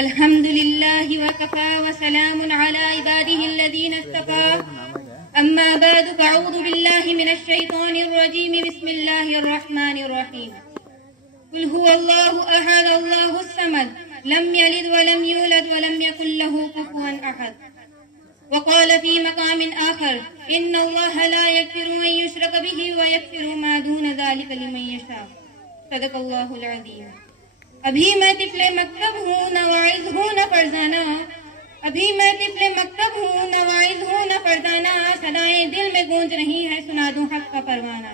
الحمد لله وكفى وسلام على عباده الذين اصطفى أما بعد فأعوذ بالله من الشيطان الرجيم بسم الله الرحمن الرحيم قل هو الله أحد الله الصمد لم يلد ولم يولد ولم يكن له كفوا أحد. وقال في مقام آخر إن الله لا يغفر أن يشرك به ويغفر ما دون ذلك لمن يشاء. صدق اللہ العظیم. ابھی میں طفل مکتب ہوں نہ واعظ ہوں نہ فرزانہ، ابھی میں طفل مکتب ہوں نہ واعظ ہوں نہ فرزانہ، صدائیں دل میں گونج رہی ہیں سنا دوں حق کا پروانہ.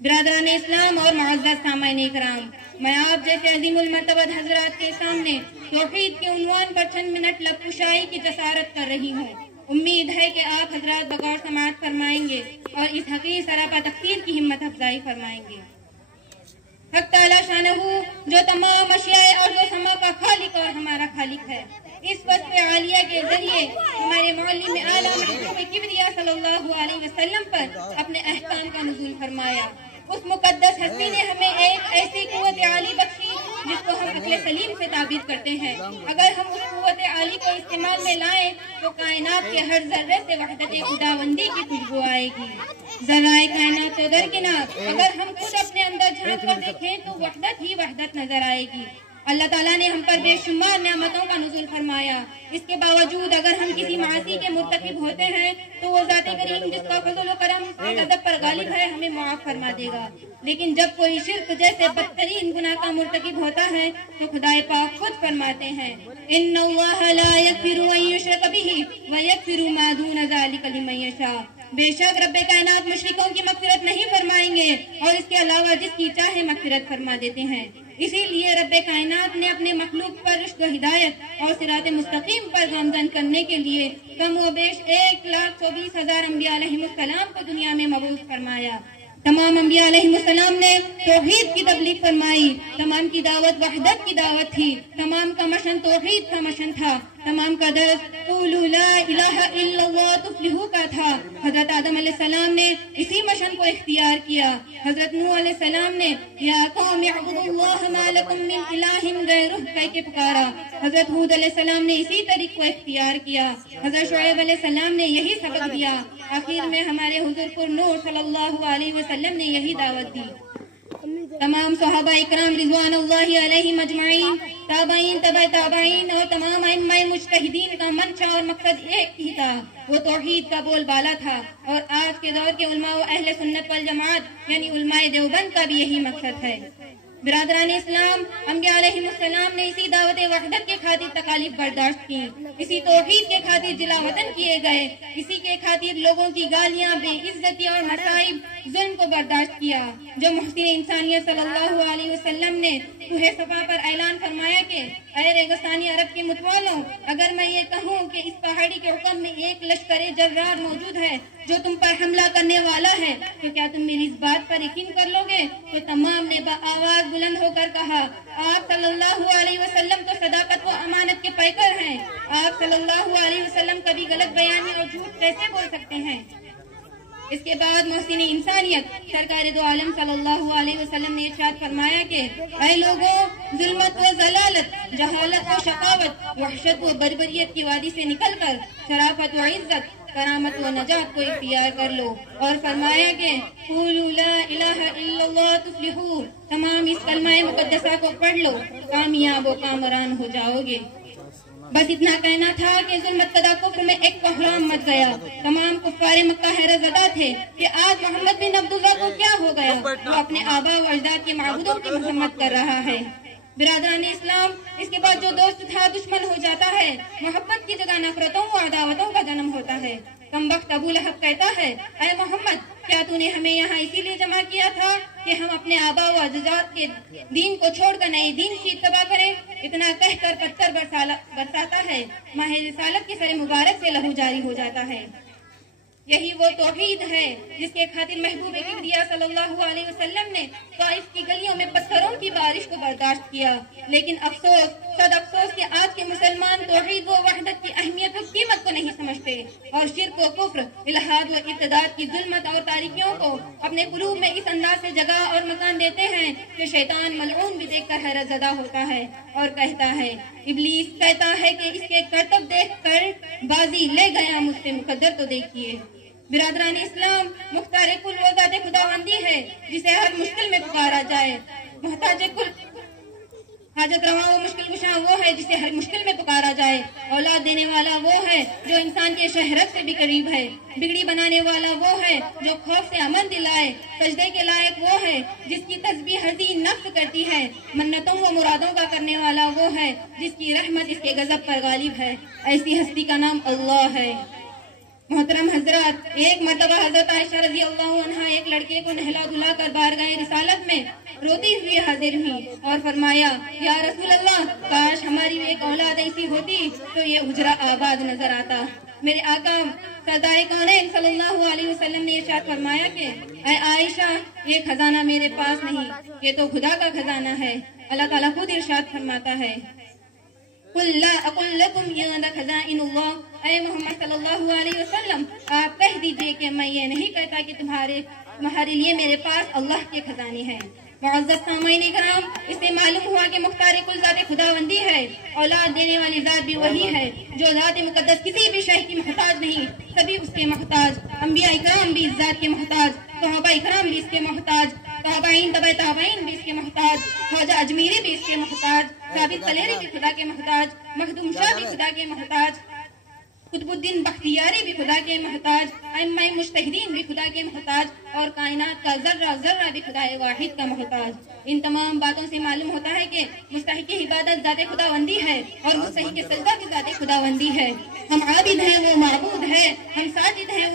برادران اسلام اور معزز سامعین کرام، میں آپ جیسے عظیم المرتبہ حضرات کے سامنے توحید کے عنوان پر چند منٹ لب کشائی کی جسارت کر رہی ہوں. امید ہے کہ آپ حضرات بغور سماعت فرمائیں گے اور اس حقیقی سراپا تقدیر کی ہمت افزائی فرمائیں گے. حق تعالی شانہ جو تمام اشیاء اور جو سما کا خالق اور ہمارا خالق ہے، اس وصف عالیہ کے ذریعے ہمارے معلم اعلیٰ محبوب کبریا صلی اللہ علیہ وسلم پر اپنے احکام کا نزول فرمایا. اس مقدس ہستی نے ہمیں ایک ایسی قوت عالی بخشی جس کو ہم عقل سلیم سے تعبیر کرتے ہیں. اگر ہم اس قوت عالی کو استعمال میں لائیں تو کائنات کے ہر ذرے سے وحدت خداوندی کی خوشبو آئے گی. ذرائع کائنات تو درکنار، اگر ہم خود اپنے اندر جھانک کر دیکھیں تو وحدت ہی وحدت نظر آئے گی. اللہ تعالیٰ نے ہم پر بے شمار نعمتوں کا نزول فرمایا. اس کے باوجود اگر ہم کسی معاصی کے مرتکب ہوتے ہیں تو وہ ذات کریم جس کا فضل و کرم غضب پر غالب ہے ہمیں معاف فرما دے گا. لیکن جب کوئی شرک جیسے بدترین گناہ کا مرتکب ہوتا ہے تو خدائے پاک خود فرماتے ہیں ان اللہ لا یغفر ان یشرک بہ ویغفر ما دون ذلک لمن یشاء. بے شک رب کائنات مشرکوں کی مغفرت نہیں فرمائیں گے اور اس کے علاوہ جس کی چاہے مغفرت فرما دیتے ہیں. اسی لیے رب کائنات نے اپنے مخلوق پر رشد و ہدایت اور صراط مستقیم پر گامزن کرنے کے لیے کم و بیش 1,24,000 انبیاء علیہ السلام کو دنیا میں مبعوث فرمایا. تمام انبیاء علیہ السلام نے توحید کی تبلیغ فرمائی. تمام کی دعوت وحدت کی دعوت تھی. تمام کا مشن توحید کا مشن تھا. تمام کا درس قولوا لا الہ الا اللہ تفلحوا کا تھا. حضرت آدم علیہ السلام نے اسی مشن کو اختیار کیا. حضرت نوح علیہ السلام نے یا قوم اعبدوا اللہ ما لکم من الہ غیرہ کہہ کے پکارا. حضرت ہود علیہ السلام نے اسی طریق کو اختیار کیا. حضرت شعیب علیہ السلام نے یہی سبق دیا. آخر میں ہمارے حضور پر نور صلی اللہ علیہ وسلم نے یہی دعوت دی. تمام صحابہ اکرام رضوان اللہ علیہم اجمعین، تابعین تبع تابعین اور تمام ائمہ مجتہدین کا منشا اور مقصد ایک ہی تھا، وہ توحید کا بول بالا تھا. اور آج کے دور کے علماء و اہل سنت والجماعت یعنی علماء دیوبند کا بھی یہی مقصد ہے. برادران اسلام، انبیاء علیہ السلام نے اسی دعوت وحدت کے خاطر تکالیف برداشت کی، اسی توحید کے خاطر جلا وطن کیے گئے، اسی کے خاطر لوگوں کی گالیاں، بے عزتی اور مصائب، ظلم کو برداشت کیا. جو محسن انسانیت صلی اللہ علیہ وسلم نے کوہ صفا پر اعلان فرمایا کہ اے ریگستانی عرب کے متوالوں، اگر میں یہ کہوں کہ اس پہاڑی کے حکم میں ایک لشکر جرار موجود ہے جو تم پر حملہ کرنے والا ہے تو کیا تم میری اس بات پر یقین کر لو گے؟ تو تمام نے بآواز بلند ہو کر کہا آپ صلی اللہ علیہ وسلم تو صداقت و امانت کے پیکر ہیں. آپ صلی اللہ علیہ وسلم کبھی غلط بیانی اور جھوٹ کیسے بول سکتے ہیں؟ اس کے بعد محسن انسانیت سرکار دو عالم صلی اللہ علیہ وسلم نے ارشاد فرمایا کہ اے لوگوں، ظلمت و ضلالت، جہالت و شقاوت، وحشت و بربریت کی وادی سے نکل کر شرافت و عزت، کرامت و نجات کو اختیار کر لو. اور فرمایا کہ قولوا لا الہ الا اللہ تفلحوا، تمام اس کلمہ مقدسہ کو پڑھ لو، کامیاب و کامران ہو جاؤ گے. بس اتنا کہنا تھا کہ ظلمت قدا کفر میں ایک کوہرام مچ گیا. تمام کفار مکہ حیرت زدہ تھے کہ آج محمد بن عبداللہ کو کیا ہو گیا، وہ اپنے آبا و اجداد کے معبودوں کی مذمت کر رہا ہے. برادران اسلام، اس کے بعد جو دوست تھا دشمن ہو جاتا ہے. محبت کی جگہ نفرتوں و عداوتوں کا جنم ہوتا ہے. کم وقت ابو لہب کہتا ہے اے محمد، کیا تو نے ہمیں یہاں اسی لیے جمع کیا تھا کہ ہم اپنے آبا و اجداد کے دین کو چھوڑ کر نئے دین کی اتباع کریں؟ اتنا کہہ کر پتھر برساتا ہے. ماہ رسالت کے سر مبارک سے لہو جاری ہو جاتا ہے. یہی وہ توحید ہے جس کے خاطر محبوب کبریا صلی اللہ علیہ وسلم نے طائف کی گلیوں میں پتھروں کی بارش کو برداشت کیا. لیکن افسوس، صد افسوس کہ آج کے مسلمان توحید و وحدت کی اہمیت و قیمت کو نہیں سمجھتے اور شرک و کفر، الحاد و ارتداد کی ظلمت اور تاریکیوں کو اپنے قلوب میں اس انداز سے جگہ اور مکان دیتے ہیں کہ شیطان ملعون بھی دیکھ کر حیرت زدہ ہوتا ہے اور کہتا ہے، ابلیس کہتا ہے کہ اس کے کرتب دیکھ کر بازی لے گیا، مجھ سے مقدر تو دیکھیے۔ برادران اسلام، مختار کل وہ ذات خداوندی ہے جسے ہر مشکل میں پکارا جائے۔ محتاج کل حاجت روا و مشکل کشاں وہ ہے جسے ہر مشکل میں پکارا جائے۔ اولاد دینے والا وہ ہے جو انسان کے شہرت سے بھی قریب ہے۔ بگڑی بنانے والا وہ ہے جو خوف سے امن دلائے۔ سجدے کے لائق وہ ہے جس کی تسبیح حزین نفس کرتی ہے۔ منتوں و مرادوں کا کرنے والا وہ ہے جس کی رحمت اس کے غضب پر غالب ہے۔ ایسی ہستی کا نام اللہ ہے۔ محترم حضرات، ایک مرتبہ حضرت عائشہ رضی اللہ عنہا ایک لڑکے کو نہلا دھلا کر بارگاہ رسالت میں روتی ہوئی حاضر ہوئی اور فرمایا، یا رسول اللہ، کاش ہماری ایک اولاد ایسی ہوتی تو یہ حجرہ آباد نظر آتا۔ میرے آقا سردار کونین صلی اللہ علیہ وسلم نے ارشاد فرمایا کہ اے عائشہ، یہ خزانہ میرے پاس نہیں، یہ تو خدا کا خزانہ ہے۔ اللہ تعالیٰ خود ارشاد فرماتا ہے، قُلْ لَا أَقُلْ لَكُمْ عِندَ خَزَائِنُ اللَّهِ، اے محمد صلی اللہ علیہ وسلم، آپ کہہ دیجئے کہ میں یہ نہیں کہتا کہ تمہارے لیے میرے پاس اللہ کے خزانے ہیں۔ معزز سامعین کرام، اس سے معلوم ہوا کہ مختار کل ذات خداوندی ہے۔ اولاد دینے والی ذات بھی وہی ہے جو ذات مقدس کسی بھی شے کی محتاج نہیں، سبھی اس کے محتاج۔ انبیاء اکرام بھی اس ذات کے محتاج، صحابہ اکرام بھی اس کے محتاج، تابعین تبع تابعین بھی اس کے محتاج، خواجہ اجمیری بھی اس کے محتاج، ثابت قلیری بھی خدا کے محتاج، مخدوم شاہ بھی خدا کے محتاج، قطب الدین بختیاری بھی خدا کے محتاج، ائمہ مجتہدین بھی خدا کے محتاج، اور کائنات کا ذرہ ذرہ بھی خدا واحد کا محتاج۔ ان تمام باتوں سے معلوم ہوتا ہے کہ مستحق عبادت ذات خداوندی ہے اور مستحق سجدہ بھی ذات خداوندی ہے۔ ہم عابد ہیں، وہ معبود ہے، ہم ساجد ہیں،